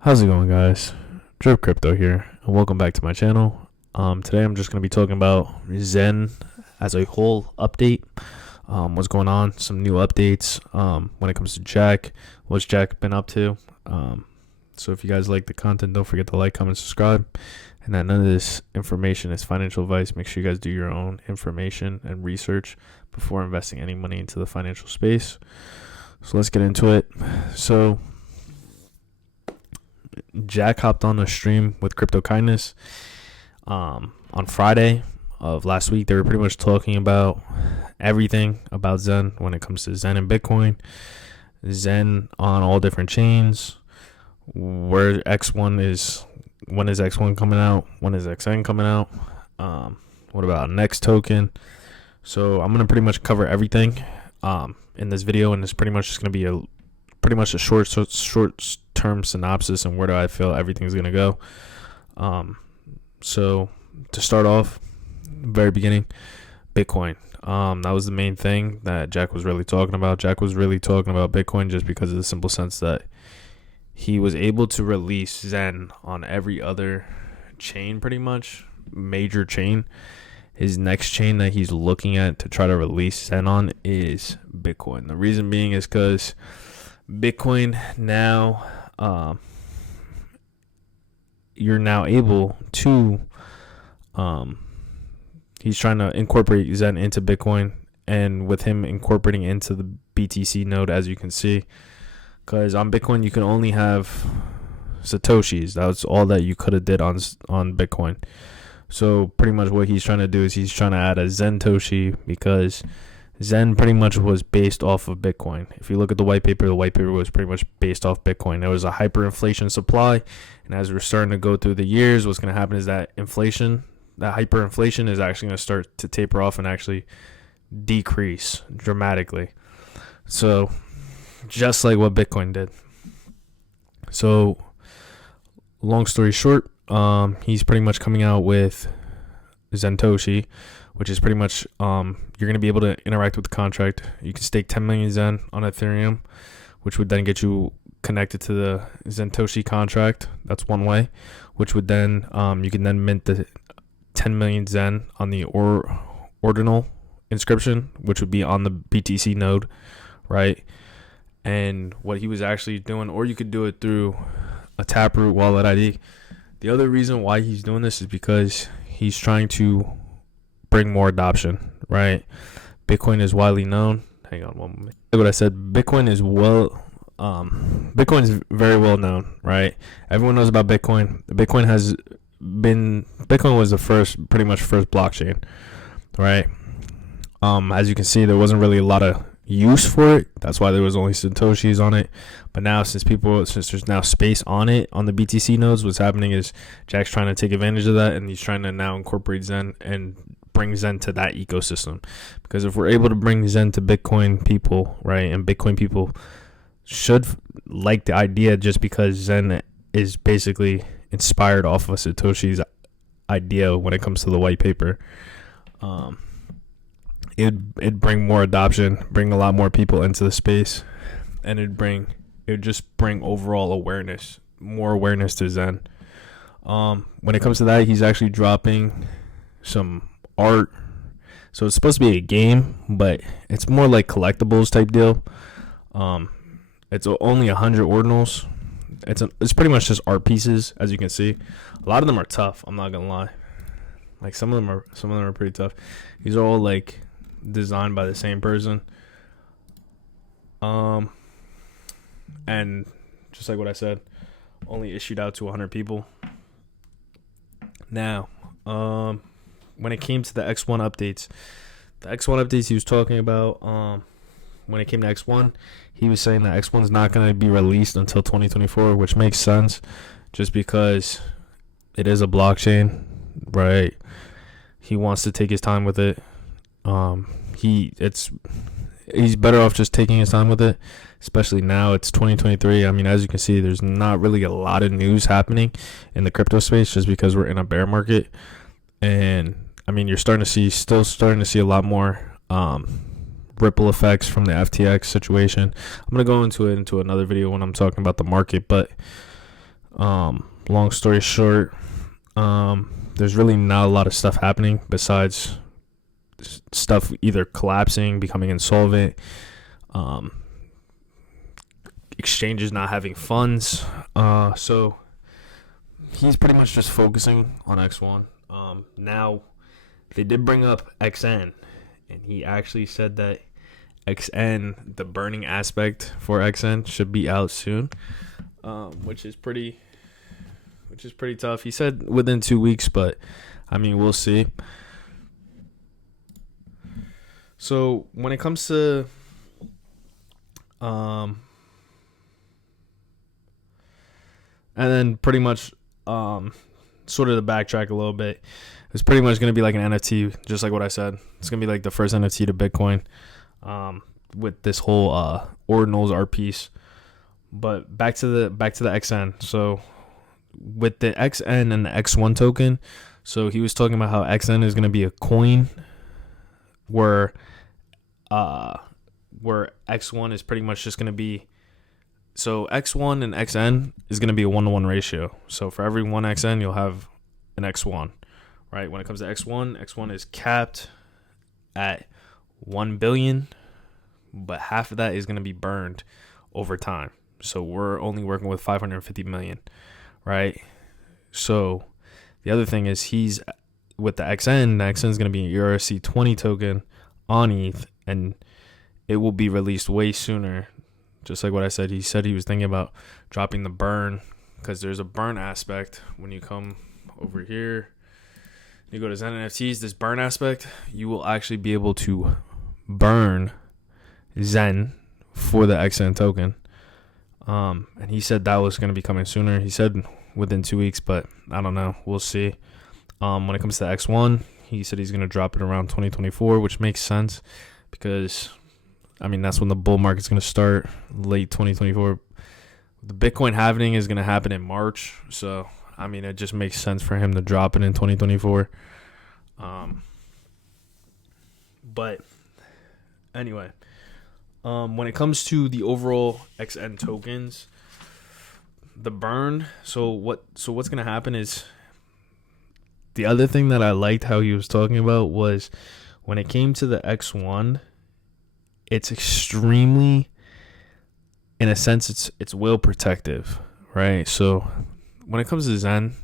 How's it going, guys? Drip Crypto here, and welcome back to my channel. Today I'm just going to be talking about Zen as a whole update. What's going on, some new updates when it comes to Jack, what's Jack been up to. So if you guys like the content, don't forget to like, comment, subscribe. And that none of this information is financial advice. Make sure you guys do your own information and research before investing any money into the financial space. So let's get into it. So Jack hopped on a stream with Crypto Kindness on Friday of last week. They were pretty much talking about everything about Zen when it comes to Zen and Bitcoin, Zen on all different chains, where X1 is, when is X1 coming out, when is Xen coming out, what about next token. So I'm going to pretty much cover everything in this video, and it's pretty much just going to be a short term synopsis and where do I feel everything's going to go. So to start off, very beginning, Bitcoin. That was the main thing that Jack was really talking about. Jack was really talking about Bitcoin just because of the simple sense that he was able to release Zen on every other chain, pretty much major chain. His next chain that he's looking at to try to release Zen on is Bitcoin. The reason being is because Bitcoin now, you're now able to, he's trying to incorporate Zen into Bitcoin, and with him incorporating into the BTC node, as you can see, because on Bitcoin you can only have Satoshis. That's all that you could have did on Bitcoin. So pretty much what he's trying to do is he's trying to add a Zentoshi, because Zen pretty much was based off of Bitcoin. If you look at the white paper was pretty much based off Bitcoin. There was a hyperinflation supply, and as we're starting to go through the years, what's going to happen is that hyperinflation is actually going to start to taper off and actually decrease dramatically. So just like what Bitcoin did. So long story short, he's pretty much coming out with Zentoshi, which is pretty much you're going to be able to interact with the contract. You can stake 10 million Zen on Ethereum, which would then get you connected to the Zentoshi contract. That's one way, which would then you can then mint the 10 million Zen on the ordinal inscription, which would be on the BTC node, right? And what he was actually doing, or you could do it through a Taproot wallet ID. The other reason why he's doing this is because he's trying to bring more adoption, right? Bitcoin is widely known. Hang on one moment. Like what I said, Bitcoin is very well known, right? Everyone knows about Bitcoin. Bitcoin was the pretty much first blockchain, right? As you can see, there wasn't really a lot of use for it. That's why there was only Satoshis on it. But now, since there's now space on it on the BTC nodes, what's happening is Jack's trying to take advantage of that, and he's trying to now incorporate Zen and bring Zen to that ecosystem. Because if we're able to bring Zen to Bitcoin people, right, and Bitcoin people should like the idea, just because Zen is basically inspired off of Satoshi's idea when it comes to the white paper. It'd bring more adoption, bring a lot more people into the space, and it'd just bring overall awareness, more awareness to Zen. When it comes to that, he's actually dropping some art. So it's supposed to be a game, but it's more like collectibles type deal. It's only 100 ordinals. It's pretty much just art pieces, as you can see. A lot of them are tough, I'm not gonna lie. Like some of them are pretty tough. These are all like designed by the same person. And just like what I said, only issued out to 100 people. Now, when it came to the X1 updates, he was talking about, when it came to X1, he was saying that X1 is not going to be released until 2024, which makes sense just because it is a blockchain, right? He wants to take his time with it. He's better off just taking his time with it, especially now it's 2023. I mean, as you can see, there's not really a lot of news happening in the crypto space just because we're in a bear market. And I mean, you're still starting to see a lot more ripple effects from the FTX situation. I'm going to go into another video when I'm talking about the market, but Long story short, there's really not a lot of stuff happening besides stuff either collapsing, becoming insolvent, exchanges not having funds. So he's pretty much just focusing on X1. Now they did bring up XN, and he actually said that XN, the burning aspect for XN, should be out soon, which is pretty tough. He said within 2 weeks, but I mean, we'll see. So when it comes to and then pretty much sort of to backtrack a little bit, it's pretty much going to be like an NFT, just like what I said. It's going to be like the first NFT to Bitcoin, with this whole ordinals art piece. But back to the XN. So with the XN and the X1 token, so he was talking about how XN is going to be a coin where X1 is pretty much just going to be, so X1 and XN is going to be a 1-to-1 ratio. So for every 1 XN, you'll have an X1, right? When it comes to X1 is capped at 1 billion, but half of that is going to be burned over time. So we're only working with 550 million, right? So the other thing is he's with the XN is going to be an ERC20 token on ETH, and it will be released way sooner. Just like what I said, he said he was thinking about dropping the burn, because there's a burn aspect when you come over here. You go to Zen NFTs, this burn aspect, you will actually be able to burn Zen for the XN token. And he said that was going to be coming sooner. He said within 2 weeks, but I don't know. We'll see. When it comes to X1, he said he's going to drop it around 2024, which makes sense because, I mean, that's when the bull market's going to start, late 2024. The Bitcoin halving is going to happen in March. So, I mean, it just makes sense for him to drop it in 2024. But anyway, when it comes to the overall XN tokens, the burn, so what's going to happen is, the other thing that I liked how he was talking about was when it came to the X1, it's extremely, in a sense, it's well protective, right? So when it comes to Zen,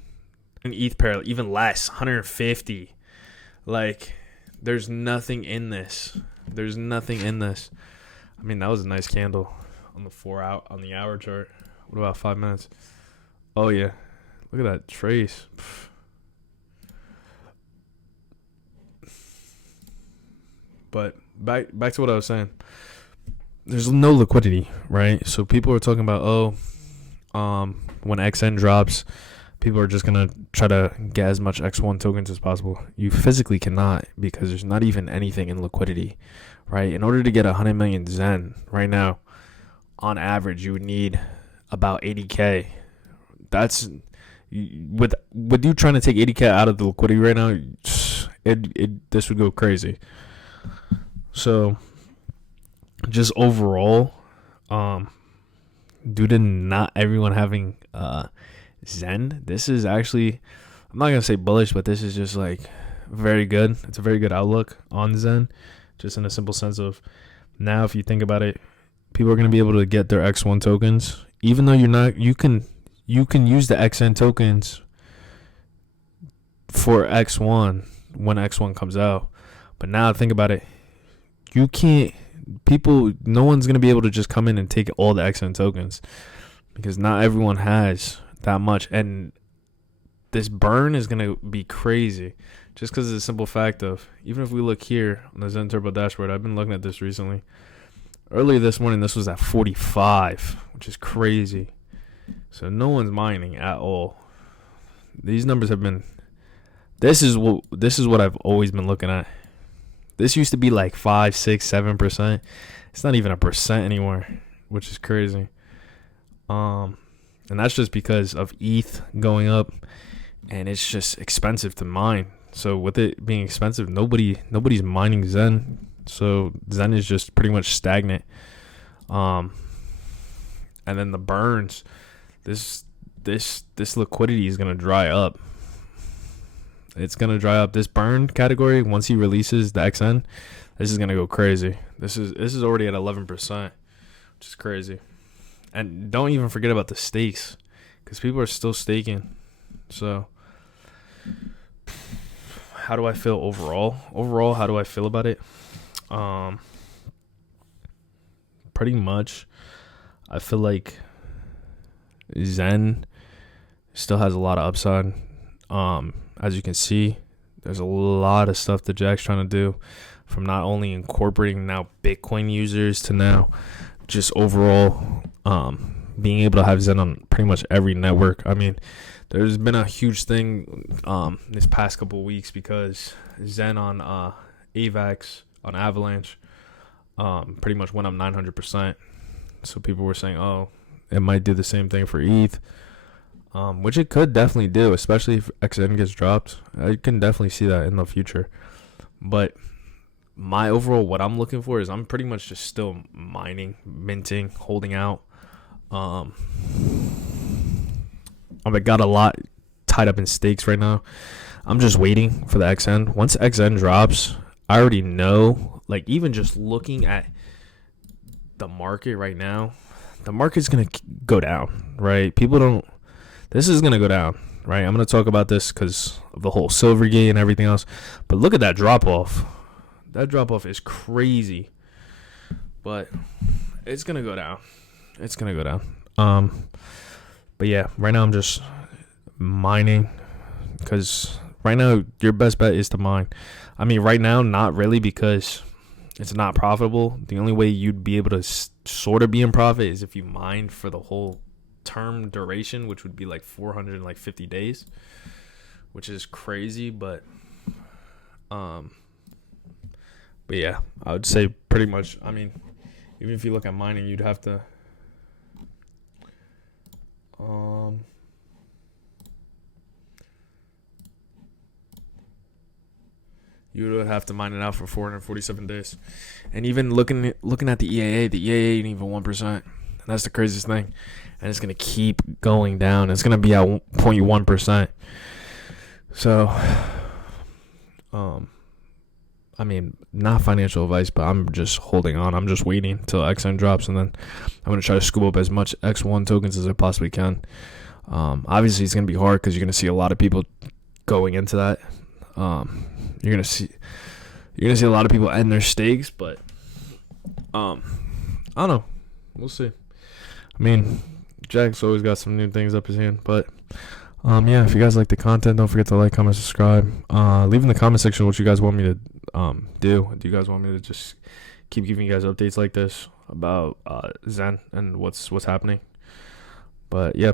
an ETH pair, even less, 150, like, there's nothing in this. There's nothing in this. I mean, that was a nice candle on the hour chart. What about 5 minutes? Oh yeah, look at that trace. But back to what I was saying. There's no liquidity, right? So people are talking about, when XN drops, people are just gonna try to get as much X1 tokens as possible. You physically cannot, because there's not even anything in liquidity, right? In order to get 100 million Zen right now, on average, you would need about 80K. That's with you trying to take 80K out of the liquidity right now, this would go crazy. So just overall, due to not everyone having Zen, this is actually, I'm not gonna say bullish, but this is just like very good. It's a very good outlook on Zen, just in a simple sense of, now if you think about it, people are gonna be able to get their X1 tokens, even though you can use the XN tokens for X1 when X1 comes out. But now think about it, no one's going to be able to just come in and take all the XN tokens, because not everyone has that much. And this burn is going to be crazy, just because of the simple fact of, even if we look here on the Zen Turbo dashboard, I've been looking at this recently. Earlier this morning, this was at 45, which is crazy. So no one's mining at all. These numbers have been, this is what I've always been looking at. This used to be like 5, 6, 7%. It's not even 1% anymore, which is crazy. And that's just because of ETH going up, and it's just expensive to mine. So with it being expensive, nobody's mining Zen. So Zen is just pretty much stagnant. And then the burns, this this liquidity is gonna dry up. It's gonna dry up. This burn category, once he releases the XN, this is gonna go crazy. This is already at 11%, which is crazy. And don't even forget about the stakes, because people are still staking. So, how do I feel overall? Overall, how do I feel about it? Pretty much, I feel like Xen still has a lot of upside. As you can see, there's a lot of stuff that Jack's trying to do, from not only incorporating now Bitcoin users to now just overall being able to have Xen on pretty much every network. I mean, there's been a huge thing this past couple of weeks because Xen on AVAX on Avalanche pretty much went up 900%. So people were saying, oh, it might do the same thing for ETH. Which it could definitely do, especially if XN gets dropped. I can definitely see that in the future. But my overall, what I'm looking for is I'm pretty much just still mining, minting, holding out. I've got a lot tied up in stakes right now. I'm just waiting for the XN. Once XN drops, I already know, like even just looking at the market right now, the market's going to go down, right? This is going to go down, right? I'm going to talk about this because of the whole Silvergate and everything else. But look at that drop-off. That drop-off is crazy. But it's going to go down. It's going to go down. But yeah, right now I'm just mining. Because right now, your best bet is to mine. I mean, right now, not really, because it's not profitable. The only way you'd be able to sort of be in profit is if you mine for the whole term duration, which would be like 450 days, which is crazy. But yeah, I would say pretty much, I mean, even if you look at mining, you'd have to you would have to mine it out for 447 days. And even looking at the EAA ain't even 1%. And that's the craziest thing. And it's going to keep going down. It's going to be at 0.1%. So, I mean, not financial advice, but I'm just holding on. I'm just waiting till XN drops, and then I'm going to try to scoop up as much X1 tokens as I possibly can. Obviously, it's going to be hard because you're going to see a lot of people going into that. You're going to see a lot of people end their stakes, but I don't know. We'll see. I mean, Jack's always got some new things up his hand, but yeah, if you guys like the content, don't forget to like, comment, subscribe. Leave in the comment section what you guys want me to do. Do you guys want me to just keep giving you guys updates like this about Xen and what's happening? But yeah.